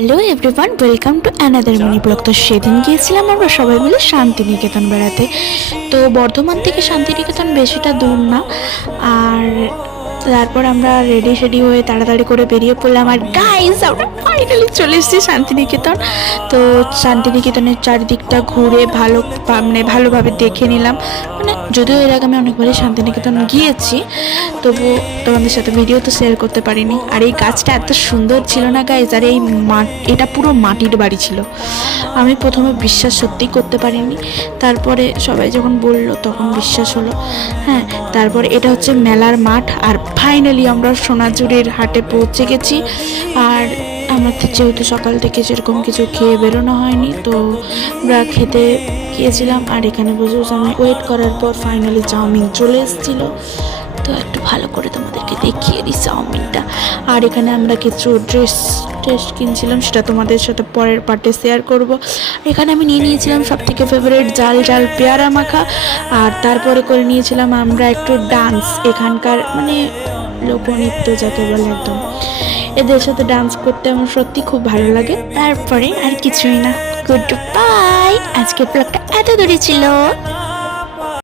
Hello everyone, welcome to another mini blog. তো সেদিন গিয়েছিলাম আমরা সবাই মিলে শান্তিনিকেতন বেড়াতে। তো বর্ধমান থেকে শান্তিনিকেতন বেশিটা দূর না। আর তারপর আমরা রেডি হয়ে তাড়াতাড়ি করে বেরিয়ে পড়লাম। আর গাইস, আমরা ফাইনালি চলে এসেছি শান্তিনিকেতন। তো শান্তিনিকেতনের চারিদিকটা ঘুরে ভালোভাবে দেখে নিলাম। মানে যদিও এর আগে আমি অনেকবারই শান্তিনিকেতন গিয়েছি, তবুও তোমাদের সাথে ভিডিও তো শেয়ার করতে পারিনি। আর এই গাছটা এত সুন্দর ছিল না গাইজ, আর এই এটা পুরো মাটির বাড়ি ছিল। আমি প্রথমে বিশ্বাস সত্যিই করতে পারিনি, তারপরে সবাই যখন বললো তখন বিশ্বাস হলো। হ্যাঁ, তারপর এটা হচ্ছে মেলার মাঠ। আর ফাইনালি আমরা সোনাঝুরির হাটে পৌঁছে গেছি। আর আমাদের যেহেতু সকাল থেকে সেরকম কিছু খেয়ে বেরোনো হয়নি, তো আমরা খেতে গিয়েছিলাম। আর এখানে বসে বসে আমি ওয়েট করার পর ফাইনালি চাউমিন চলে এসেছিলো। তো একটু ভালো করে তোমাদেরকে দেখিয়ে দিই চাউমিনটা। আর এখানে আমরা কিছু টেস্ট কিনছিলাম, সেটা তোমাদের সাথে পরের পার্টে শেয়ার করব। এখানে আমি নিয়ে নিয়েছিলাম সবথেকে ফেভারিট জাল জাল পেয়ারা মাখা। আর তারপরে করে নিয়েছিলাম আমরা একটু ডান্স, এখানকার মানে লোকনৃত্য যাকে বলে, একদম এদের সাথে ডান্স করতে আমার সত্যি খুব ভালো লাগে। তারপরে আর কিছুই না, গুড বাই। আজকে ব্লগটা এত দূরে ছিল।